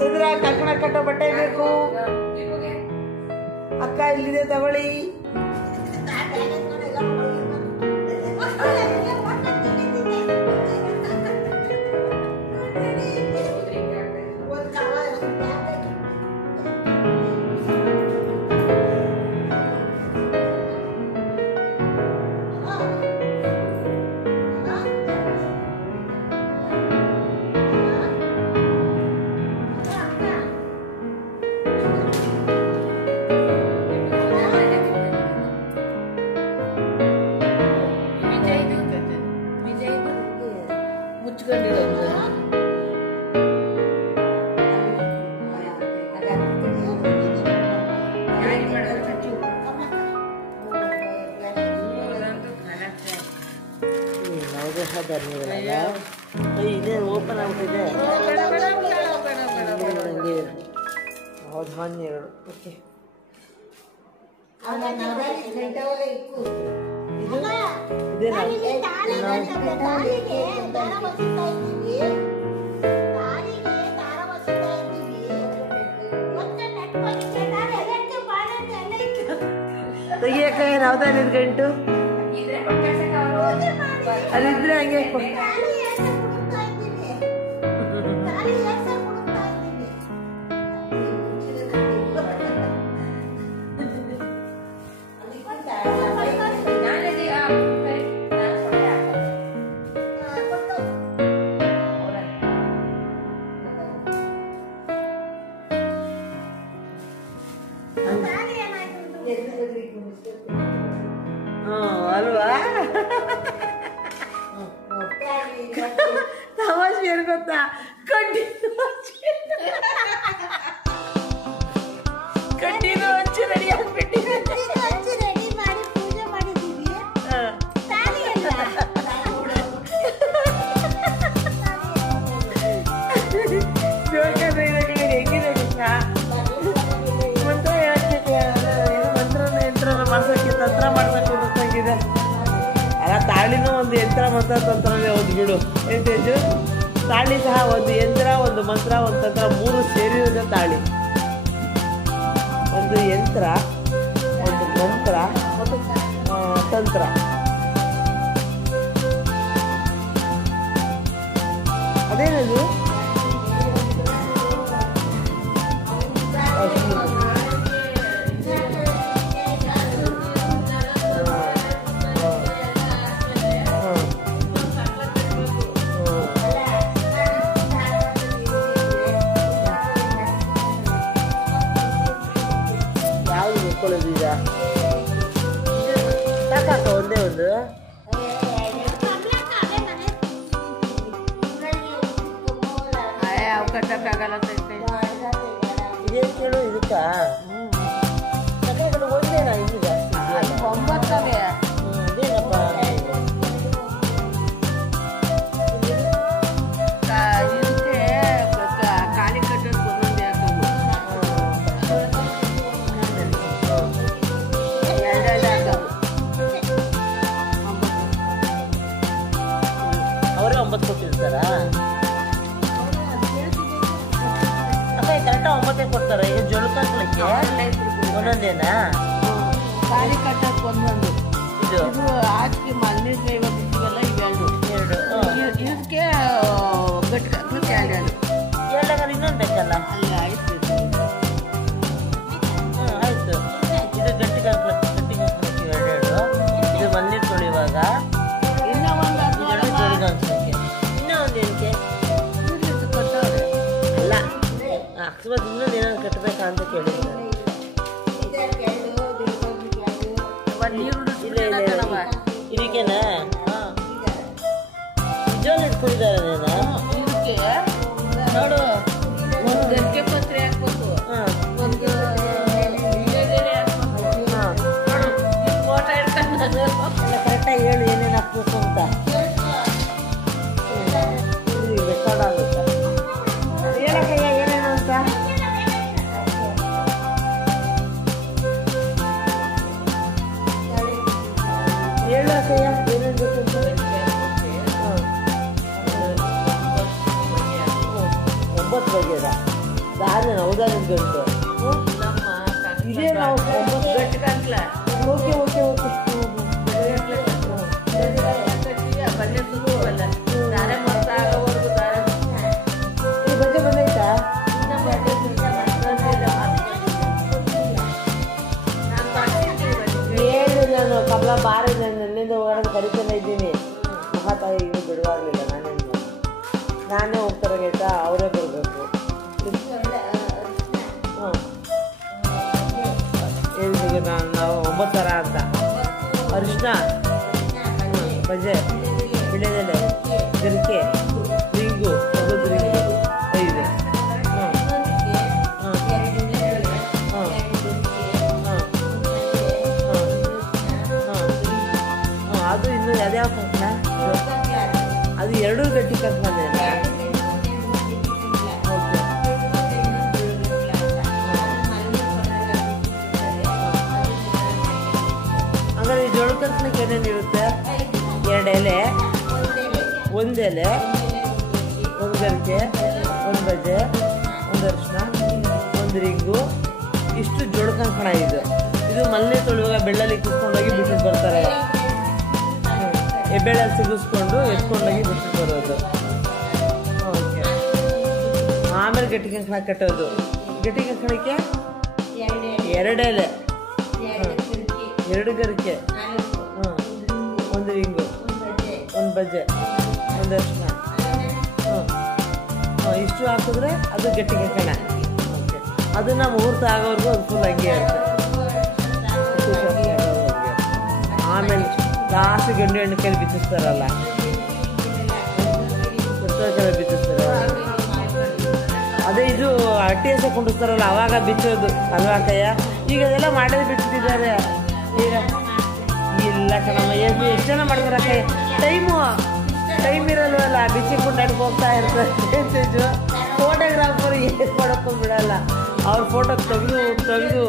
ಚಂದ್ರ ಕರ್ಕಣ ಕಟ್ಟೋ ಬಟ್ಟೆ ಬೇಕು ಅಕ್ಕ ಇಲ್ಲಿದೆ ತಗೊಳ್ಳಿ. ಇದೇ ಓಪನ್ ಆಗ್ಬಿಟ್ಟಿದೆ. ಹೌದು ಬನ್ನಿ ಎರಡು. ಓಕೆ ತೆಗಿಯಕ್ಕ ಯಾವ್ದ ಗಂಟು ಅದಿದ್ರೆ ಹಂಗೆ ಅಲ್ವಾ? ತಮಾಷೆ ಏನು ಗೊತ್ತಾ, ಕಡ್ಡಿನೂ ಹಚ್ಚಿ ರೆಡಿ ಆಗ್ಬಿಟ್ಟಿದೆ. ಹೆಂಗಿದೆ ಗೊತ್ತಾ, ಮಂತ್ರ ಯಂತ್ರ ಮಾಡ್ಸಕ್ಕೆ ತಂತ್ರ ಮಾಡ್ಸಕ್ಕೆ ಗೊತ್ತಾಗಿದೆ. ಅಲ್ಲ ತಾಳಿನೂ ಒಂದು ಯಂತ್ರ ಮಂತ್ರ ತಂತ್ರನೇ ಒಂದು ಬಿಡು. ಎಂಟೇಜು ತಾಳಿ ಸಹ ಒಂದು ಯಂತ್ರ, ಒಂದು ಮಂತ್ರ, ಒಂದು ತಂತ್ರ, ಮೂರು ಸೇರಿರೋದೇ ತಾಳಿ. ಒಂದು ಯಂತ್ರ, ಒಂದು ಮಂತ್ರ, ಒಂದು ತಂತ್ರ. ಅದೇನದು? ಈಗ ಸಾಕಾಕ ಒಂದೇ ಒಂದು ಕಟ್ಟಕ್ಕಾಗಲ್ಲ. ಇದೇ ಕೇಳು ಇದಕ್ಕ ಒಂದೇನಾ? ಇದು ಜಾಸ್ತಿ 9 ಇದೇನಪ್ಪ ಇದಕ್ಕೆ ಖಾಲಿ ಕಟ್ಟೋದು ಒಂದೊಂದೇ ಹಾಕೋದು. ಅವರೇ 9 ಕೊಟ್ಟಿರ್ತಾರ? ಕರೆಕ್ಟ 9 ಕೊಡ್ತಾರ. ಈಗ ಜೊಳಕಾಕ್ಲಿಕ್ಕೆ ಒಂದೊಂದೇನಾ? ಖಾಲಿ ಕಟ್ಟಕ್ಕೆ ಒಂದೊಂದು. ಇದು ಹಾಕಿ ಮಲ್ಲಿಗೆ ಇವೆಲ್ಲ ಇವೆರಡು ಇದಕ್ಕೆ ಗಟ್ಟಿ ಹಾಕ್ಲಿಕ್ಕೆ ಎರಡು ಇನ್ನೊಂದು ಬೇಕಲ್ಲ? ಅಲ್ಲಿ ಆಯ್ತು. ಆಯ್ತು. ಇದು ಗಟ್ಟಿ ಹಾಕ್ಲಿಕ್ಕೆ ಎರಡೆರಡು. ಇದು ಮಲ್ಲಿಗೆ ತೊಳಿವಾಗ ಇನ್ನೂ ಒಂದು ಹಾಕ್ಲಿಕ್ಕೆ ಇನ್ನೂ ಒಂದು ಏನಕ್ಕೆ ಅಲ್ಲ, ಅಕಸ್ಮಾತ್ ಇನ್ನೊಂದು ಏನಾದ್ರು ಕಟ್ಟಬೇಕಾ ಅಂತ ಕೇಳಿದ್ರು. ಇದಕ್ಕೇನಾ ನಿಜವಾಗ್ಲೂ ಇಟ್ಕೊಂಡಿದ್ದಾರೆ? ಇದಕ್ಕೆ ನೋಡು, ಒಂದು ಗಂಟೆ ಪತ್ರೆ ಹಾಕ್ಬೇಕು, ಒಂದು ಫೋಟೋ ಇಟ್ಕೊಂಡು ಕರೆಕ್ಟಾಗಿ ಹೇಳು ಏನೇನು ಹಾಕ್ಬೇಕು ಅಂತ. ರೆಕಾರ್ಡ್ ಆಗುತ್ತೆ. ಹೇಳಕ್ಕಯ್ಯ ಏನೇನು ಅಂತ. ಹೇಳು ಅಕ್ಕಯ್ಯ ಏನೇನು ಬೇಕು ಅಂತ. 9 ಬಗೆದ ದಾರಿ ಹೌದಾ ನಿಮ್ಗಂಟು ಇದೇ ನಾವು ಓಕೆ ಓಕೆ ಓಕೆ ಈ ಬಜೆ ಬಂದೈತಾ ಏನು ನಾನು ಕಮಲ ಬಾರಿ ನನ್ನಿಂದ ಹೊರಗೆ ಕರಿತಾನೆ ಇದ್ದೀನಿ ಮಹಾತಾಯಿ ಇನ್ನೂ ಬಿಡುವಾಗಲಿಲ್ಲ ನಾನೇ ಹೋಗ್ತಾರಾಗೈತಾ ಅವರೇ ಬರಬೇಕು ನಾವು 9 ಥರ ಅಂತ ಅರಿಶಿನ ಬಜೆ ಬಿಳೆದೆಲೆ ಗರಿಕೆ ರಿಂಗು ಒಗದು ರಿಂಗು 5 ಅದು ಇನ್ನು ಅದ್ಯಾವ ಕಂಕಣ ಅದು 2 ಗಟ್ಟಿ ಕಂಕಣ ಹಂಗಾದ್ರೆ ಈ ಜೋಳ ಕಂಕಣಕ್ಕೆ ಏನೇನಿರುತ್ತೆ 2 ಎಲೆ 1 ಎಲೆ 1 ಗರಿಕೆ 1 ಬಜೆ 1 ಅರಿಶಿನ 1 ರಿಂಗು ಇಷ್ಟು ಜೋಳ ಕಂಕಣ ಇದು ಮಲ್ಲೆ ತೊಳುವಾಗ ಬೆಳ್ಳಲ್ಲಿ ಕುತ್ಕೊಂಡೋಗಿ ಬಿಟ್ಬಿಟ್ಟು ಬರ್ತಾರೆ ಎಬ್ಬೆಳಲ್ಲಿ ಸಿಗಿಸ್ಕೊಂಡು ಎತ್ಕೊಂಡೋಗಿ ಬಿಟ್ಬಿಟ್ಟು ಬರೋದು ಓಕೆ ಆಮೇಲೆ ಗಟ್ಟಿ ಕಂಕಣ ಕಟ್ಟೋದು ಗಟ್ಟಿ ಕಂಕಣಕ್ಕೆ 2 ಎಲೆ 2 ಗರಿಕೆ 1 ರಿಂಗು 1 ಬಜೆ 1 ಅರಿಶಿನ ಇಷ್ಟು ಹಾಕಿದ್ರೆ ಅದು ಗಟ್ಟಿ ಕಂಕಣ ಓಕೆ ಅದನ್ನು ಮುಹೂರ್ತ ಆಗೋವರೆಗೂ ಅದು ಫುಲ್ ಹಂಗೆ ಇರುತ್ತೆ ಆಮೇಲೆ ಲಾಸ್ಟ್ ಗಂಡು ಹೆಣ್ಣು ಕೈಲಿ ಬಿಚ್ಚಿಸ್ತಾರಲ್ಲ ಕೈಲಿ ಬಿಚ್ಚಿಸ್ತಾರೆ ಅದೇ ಇದು ಅಟ್ಟಿ ಹಸ ಕುಂಡಿಸ್ತಾರಲ್ಲ ಅವಾಗ ಬಿಚ್ಚೋದು ಅಲ್ವಾ ಕಯ್ಯ ಈಗ ಅದೆಲ್ಲ ಮಾಡೋದು ಬಿಟ್ಟಿದ್ದಾರೆ ಈಗ ಇಲ್ಲ ಕಣಮ್ಮ ಎಷ್ಟು ಜನ ಮಾಡ್ತಾರೆ ಕೈ ಟೈಮ್ ಇರಲ್ವಲ್ಲ ಬಿಚ್ಚಿಕೊಂಡು ಅಡ್ಗೆ ಹೋಗ್ತಾ ಇರ್ತಾರೆ ಫೋಟೋಗ್ರಾಫರ್ ಏನು ಮಾಡೋಕ್ಕೂ ಬಿಡಲ್ಲ ಅವ್ರ ಫೋಟೋ ತೆಗೆದು